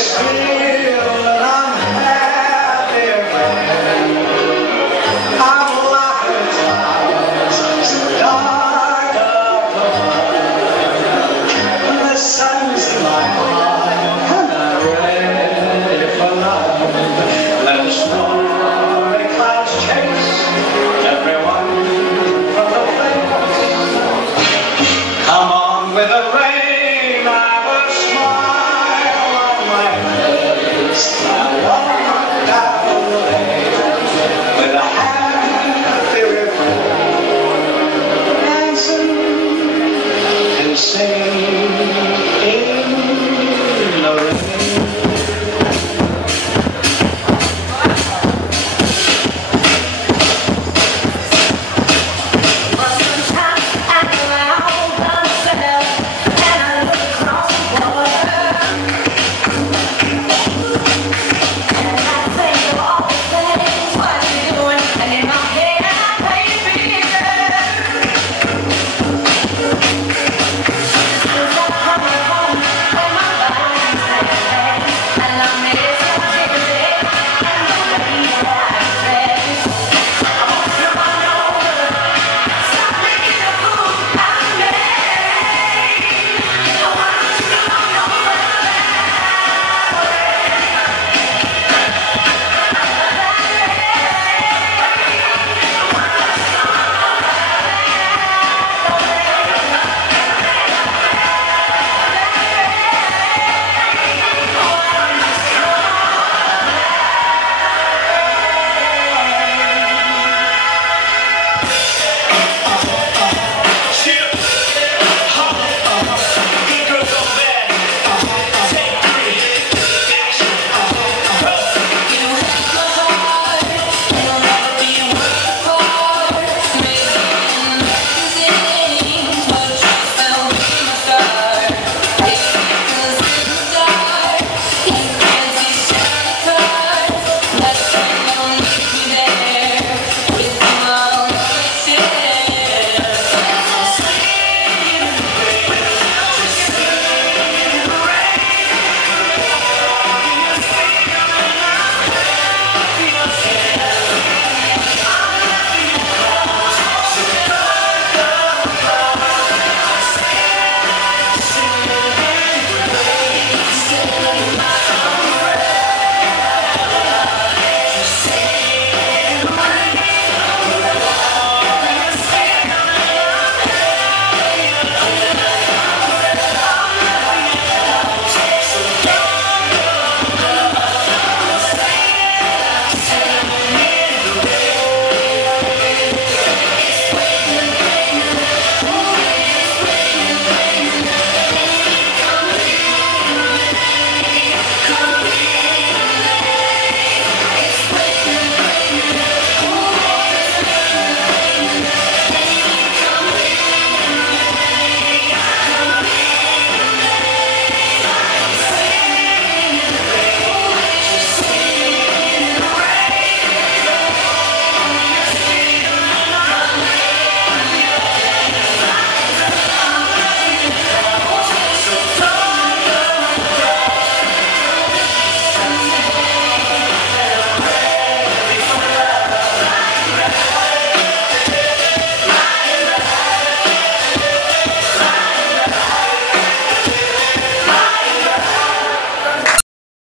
just feel that I'm happy again. I'm laughing clouds so dark up above, and the sun's in my heart, and I'm ready for love. Let the stormy clouds chase everyone from the place. Come on with the rain, I will smile on my face.